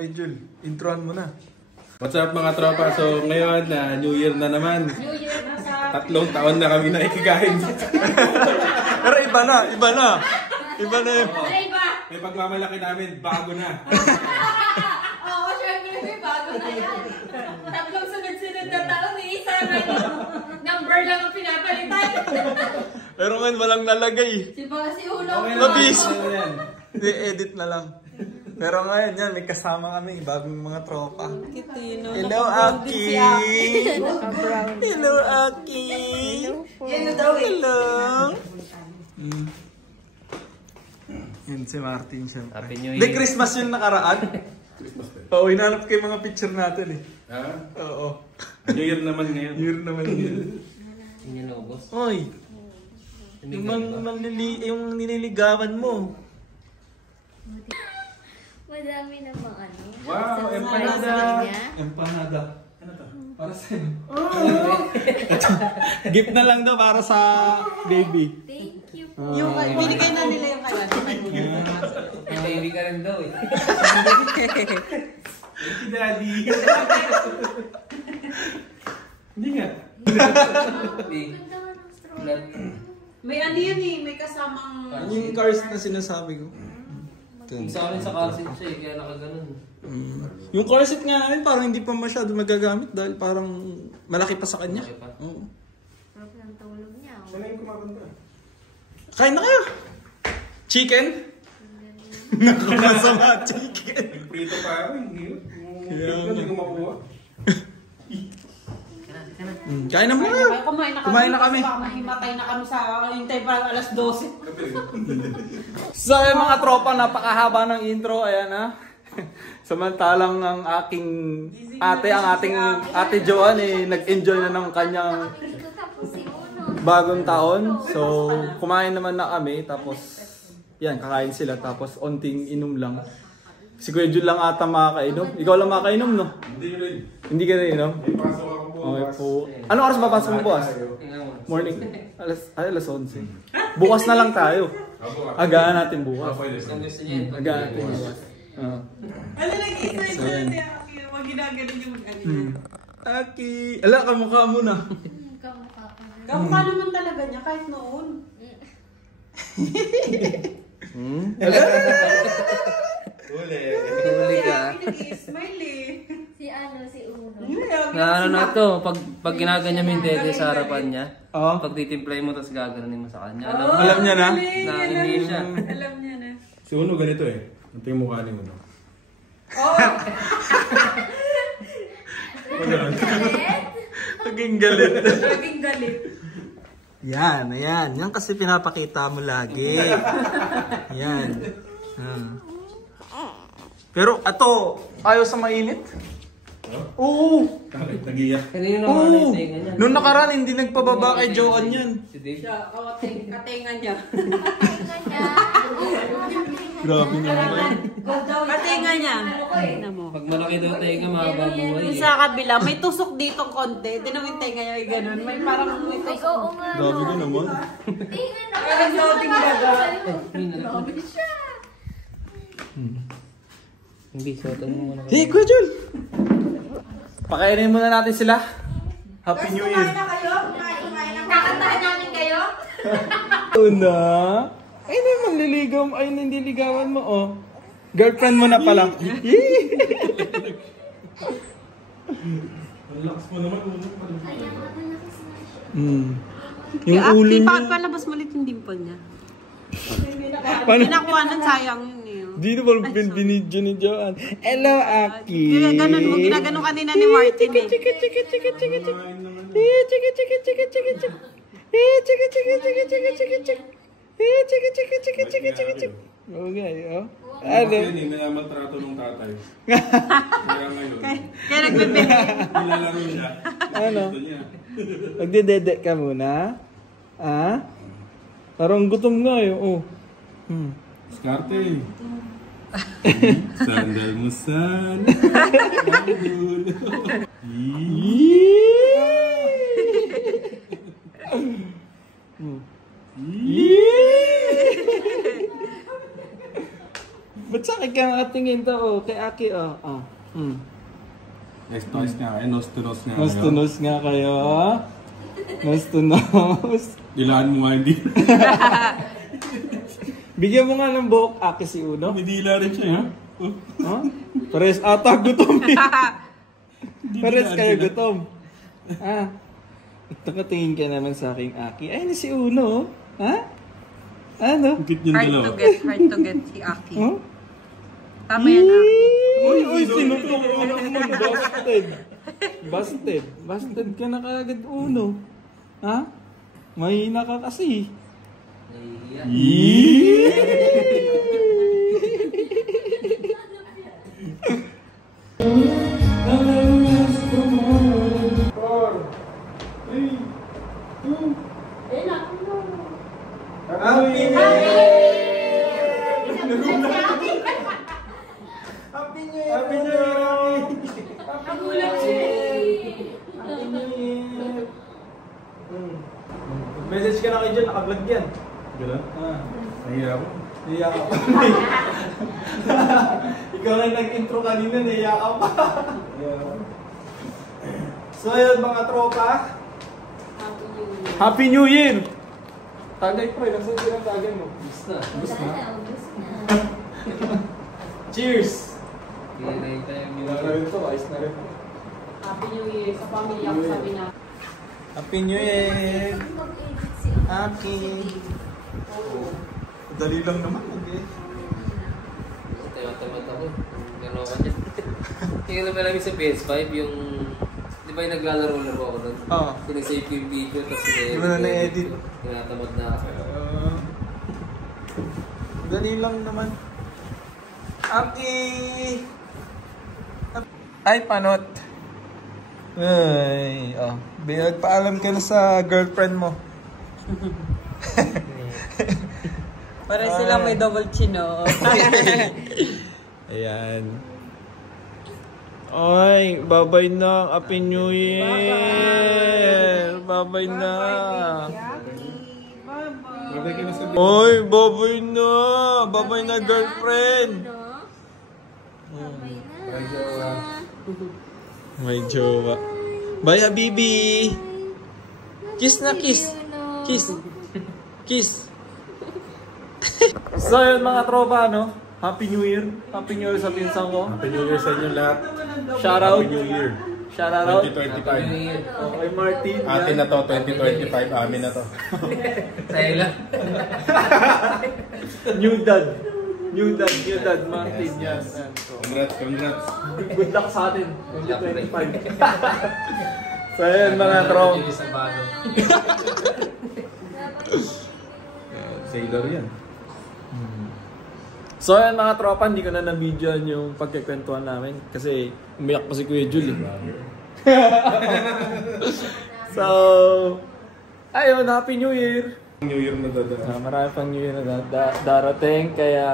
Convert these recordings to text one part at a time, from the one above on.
Okay, Jul, introhan mo na. What's up mga tropa? So ngayon na New Year na naman. New Year na sa... 3 taon na kami nakikigain. Pero iba na. Iba na yun. Iba! May pagmamalaki namin, bago na. Oo, syempre may bago na yan. 3 sunod-sunod na taon, isa na number lang ang pinapalitan. Pero ngayon walang nalagay. Si Ulo. Okay na, Mabis. ano yan? I-edit na lang. Pero ngayon yan, may kasama kami, bagong mga tropa. Kitino. Hello, Aki! Hello, Aki! Hello! Yan si Martin siya. Happy New Hindi, Year. Christmas yung nakaraan. Oo, hinanap kayo mga picture natin eh. Ha? Oo. New Year naman ngayon. Year naman yun. Hindi na ubos. Oy! Yung nililigawan mo. Madami namang ano. Wow, Sa empanada. niya. Empanada. Ano to? Para sa'yo. Gift na lang daw para sa baby. Thank you. Yung binigay na nila yung kaya. Baby ka rin daw eh. Thank you, Daddy. Hindi nga. Ganda nga ng strawberry. May ano yan eh, may kasamang... Yung cars na sinasabi ko. Sa amin sa car seat siya eh, kaya nakaganon. Yung car seat nga namin parang hindi pa masyado magagamit dahil parang malaki pa sa kanya. Malaki pa. Oo. Sarap ng tulog niya. Siya na yung kumakanta. Kain na kayo! Chicken? Nakamasama chicken. Nagprito pa ako, hindi yun. Hindi ko makuha. Kain na muna! Kumain na kami. Mahimatay na kami sa hintay pa alas 12. So mga tropa, napakahaba ng intro. Ayan ha. Samantalang ang aking ate, ang ating ate Joanne nag-enjoy na ng kanyang Tapos si Uno. bagong taon. So kumain naman na kami. Tapos yan, kakain sila. Tapos onting inom lang. Si Kuya Jul lang ata makakainom. Ikaw lang makakainom, no? Hindi rin. Hindi ka rin inom? May pasok ako po. Okay po. Anong oras papasok mo bukas? Morning. Alas 11. Bukas na lang tayo. Agaan natin bukas. Ang gusto niya yun. Agaan natin bukas. Ano nag-isay So, ko yan. na wag ginaganon yung mag-ano. Aki! Ala, kamukha mo na. Kamukha ko na. Kamukha naman talaga niya kahit noon. Ala! Uli. Huli ka. Nag-i-smile eh. Si Uno. Na ano na to, pag ginaganyan mo yung dede sa harapan niya, Oo. pag titimplay mo tapos gaganunin mo sa kanya, Alam niya na? na hindi siya. Alam niya na. Si Uno ganito eh. Ito yung mukha ni Uno. Naging galit. Laging galit. Yan, ayan. Yan kasi pinapakita mo lagi. Yan. Pero ato, ayaw sa mainit? Oo. Bakit? Nag-iyak? Kanino naman Oo. yung tinga niya? Nung nakaraan, hindi nagpababa kay Joanne yan. Si Dave? Siya, katinga niya. Katinga niya. Grabe naman. Katinga niya. Pag malaki daw tenga, mababuhay Yung eh. sa kabila, may tusok dito konti. Di naman yung tenga niya ay ganun. May parang may Ay, tusok. oo nga. Grabe ka naman. Tingnan na. Parang loading daga. Grabe siya. Hindi, suotan mo muna. Hey, Kuya Jul! Pakainin muna natin sila. Happy New Year. Kakantahan namin kayo? Una. Ay, hindi manliligaw. Ay, hindi ligawan mo, oh. Girlfriend mo na pala. Relax mo naman, Uno. Ayan, malakas na siya. Yung ulo niya. Palabas mo ulit yung dimple niya. Paano? Pinakuha nun, sayang yun eh. Di na ba binidyo ni Joanne? Hello, Aki. Kaya ganun mo, ginaganon kanina ni Martin eh. Chika, chika, chika, chika, chika. Chika, chika, chika, chika, chika. Chika, chika, chika, chika, chika, chika. Chika, chika, chika, chika, chika, chika. Okay, oh. Ano? Yun eh, minamaltrato ng tatay. Kaya ngayon, Kaya nagbibigay. nilalaro niya. Ano? Gusto niya. Magdedede ka muna? Ah? Parang gutom nga eh. Oh. Skarte. Sandal mo sana. Ang dulo. Ba't sa akin ka nakatingin to? Oh, kay Aki, oh. Oh. Yes, toys nga kayo. Nose to nose nga Nose to nose nga kayo. Nose to nose. Dilaan mo nga hindi. Bigyan mo nga ng buhok, Aki, si Uno. Didila rin siya, ha? Huh? Pares ata gutom eh. Pares kayo gutom. Ah. Ito katingin ka naman sa aking Aki. Ay, na si Uno. Ha? Ano? Kit yung dalawa. Hard to get si Aki. Huh? Tama yan, Aki. Uy, sinutok mo naman. Busted. Busted. Busted ka na kagad, Uno. Ha? Mahina ka kasi. Happy New Year! Happy New Year! Nagulat siya eh. Happy New Year! Message ka na kayo dyan, naka-vlog yan. Gano'n? Ah. Nahiya ako. Naiya ka pa. Ikaw na nag-intro kanina, naiya ka pa. So yun mga tropa, Happy New Year! Tagay pre, nasa silang tagay mo? Basta. Bus na? Cheers! Kinain tayo yung Wala na rin to, ayos na rin. Happy New Year sa pamilya ko sabi na. Happy New Year! Mag-edit si Happy! Dali lang naman, okay? Tamat ako. Gano'n ka dyan. Tingnan naman namin sa PS5 yung... Di ba yung naglalaro-laro ako doon? Oo. Pinag-save ko yung video tapos Di mo na na-edit. Tinatamad na ako. Dali lang naman. Happy! Ay, panot. Ay, oh. Nagpaalam ka na sa girlfriend mo. Para sila may double chin, oh. Ayan. Ay, babay na. Happy New Year! Babay na. Babay ka na sa Oy, babay na. Babay na, girlfriend. May jowa. Bye, Habibi. Kiss na, kiss. Kiss. Kiss. So yun mga tropa, no? Happy New Year. Happy New Year sa pinsan ko. Happy New Year sa inyo lahat. Shout out. Happy New Year. Shout out. 2025. Okay, Martin. Atin na to, 2025. Amin na to. Sa'yo lang. New dad. New dad, Martin. Yan. So, Congrats. good luck sa atin. 2025. So yun mga tropa. Sa bago. Sailor yan. So yan mga tropa, hindi ko na na-videoan yung pagkikwentuhan namin kasi umiyak pa si Kuya Jul. So, ayun, Happy New Year! New Year na dadaan. Marami pang New Year na darating, kaya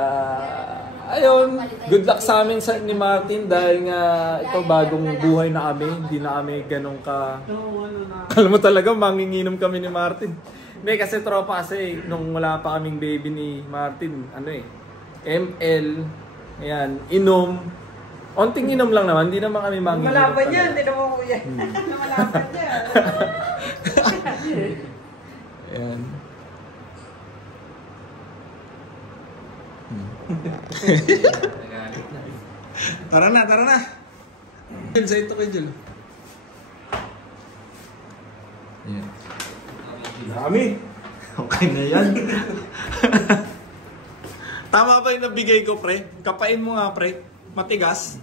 ayun, good luck sa amin ni Martin dahil nga ito bagong buhay na kami, hindi na kami ganun ka... Alam mo talaga, manginginom kami ni Martin. Hindi kasi tropa kasi nung wala pa kaming baby ni Martin, ano eh, ML, ayan, inom. Onting inom lang naman, hindi naman kami manginginom. Malaban yan, hindi naman ko yan. Malaban yan. Ayan. Tara na. Jul, sa ito kay Jul. Ayan. Dami. Okay na yan. Tama ba yung nabigay ko, pre? Kapain mo nga, pre. Matigas.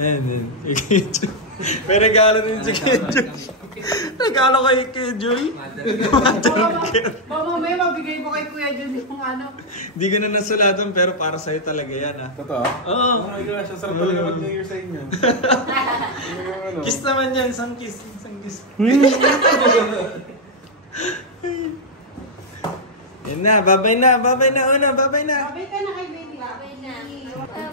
Ayan. May regalo rin si Kedjoy. Regalo kay Kedjoy. Baka mamaya mabigay mo kay Kuya Jun yung ano. Hindi ko na nasulatan pero para sa'yo talaga yan, ha? Totoo? Oo. Oh my gosh, ang sarap talaga mag-New Year sa inyo. Kiss naman yan, isang kiss. Yan na, babay na, una, babay na. Sabay ka na kay baby. Babay na.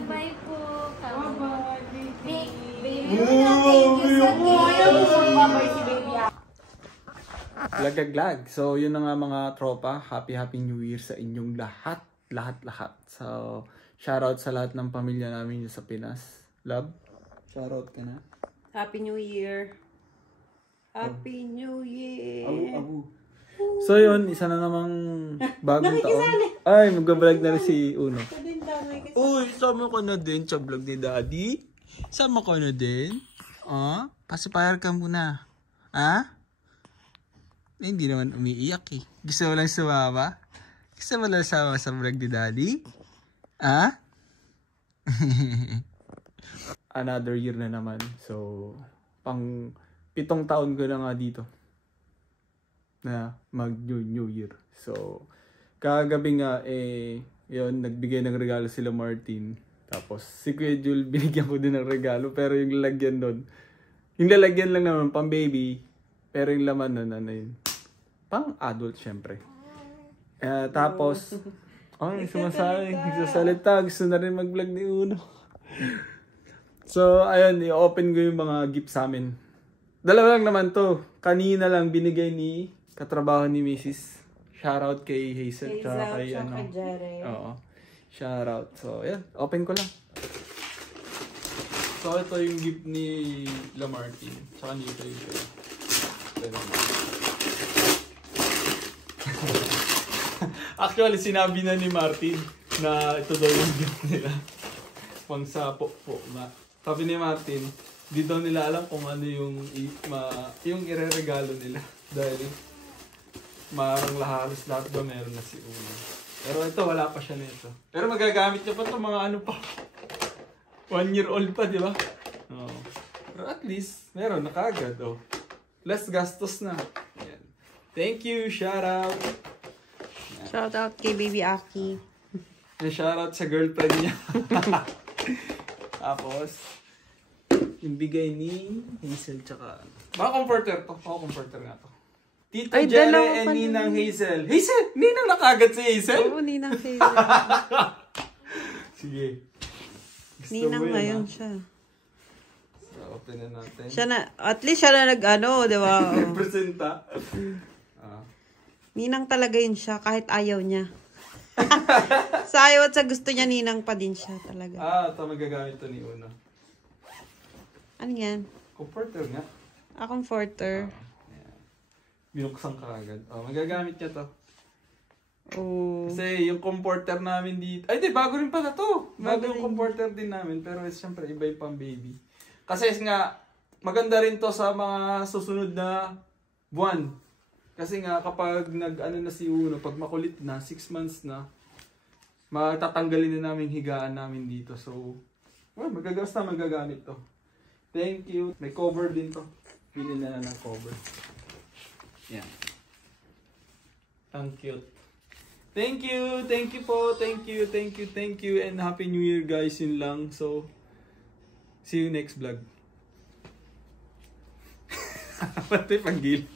Bye po. Bye-bye, baby. Baby. Ayaw mo babay si baby. Glagaglag. So, yun na nga mga tropa. Happy New Year sa inyong lahat. Lahat. So, shoutout sa lahat ng pamilya namin sa Pinas. Love, shoutout ka na. Happy New Year. Happy New Year. Abu. So, yun. Isa na namang bagong taon. Ay, mag-vlog na rin si Uno. Uy, sama ko na din sa vlog ni Daddy. Sama ko na din. Oh, pasipayar ka muna. Ha? Eh, hindi naman umiiyak eh. Gusto mo lang sumama? Gusto mo lang sama sa vlog ni Daddy? Ha? Another year na naman. So, pang 7 taon ko na nga dito. Na mag-New Year. So, kagabi nga yun, nagbigay ng regalo sila Martin. Tapos, si Kuya Jul, binigyan ko din ng regalo. Pero yung lalagyan doon, yung lalagyan lang naman, pang baby. Pero yung laman nun, ano yun? Pang adult, syempre. Tapos, nagsasalita. Gusto na rin mag-vlog ni Uno. So, ayun, i-open ko yung mga gift sa amin. Dalawa lang naman to. Kanina lang binigay ni katrabaho ni Mrs. Shoutout kay Hazel. Tsaka kay Jere. Oo. Shoutout. So, ayan. Open ko lang. So, ito yung gift ni Lamartin. Tsaka nito yung Actually, sinabi na ni Martin na ito daw yung gift nila. Pang sa po. Sabi ni Martin, di daw nila alam kung ano yung ireregalo nila. Dahil marang halos lahat ba meron na si Uno. Pero ito, wala pa siya nito. Pero magagamit niya pa ito mga ano pa. 1 year old pa, di ba? Oh. Pero at least, meron na kagad. Oh. Less gastos na. Ayan. Thank you, shoutout. Shoutout kay Baby Aki. Shoutout sa girlfriend niya. Tapos, yung bigay ni Hazel tsaka... Baka comforter to. Comforter nga to. Tito Jere and Ninang Hazel. Hazel! Ninang nakagad si Hazel? Oo, Ninang Hazel. Sige. Gusto Ninang mo ngayon yun, siya. So, open na natin. Siya na, at least siya na nag-ano, di ba? Representa. Ninang talaga yun siya, kahit ayaw niya. Sa ayaw at sa gusto niya, Ninang pa din siya talaga. Ito magagamit to ni Uno. Ano yan? Comforter nga. Comforter. Binuksan ka agad. Magagamit niya to. Oh. Kasi yung comforter namin dito... Ay, di, bago rin pala to. Bago yung comforter din namin. Pero siyempre, iba yung pang baby. Kasi nga, maganda rin to sa mga susunod na buwan. Kasi nga, kapag nag-ano na si Uno, pag makulit na, 6 months na, matatanggalin na namin higaan namin dito. So, magagamit to. Thank you. May cover din to. Bili na ng cover. Yan. Ang cute. Thank you po. Thank you. And Happy New Year guys. Yun lang. So, see you next vlog. Pati panggil.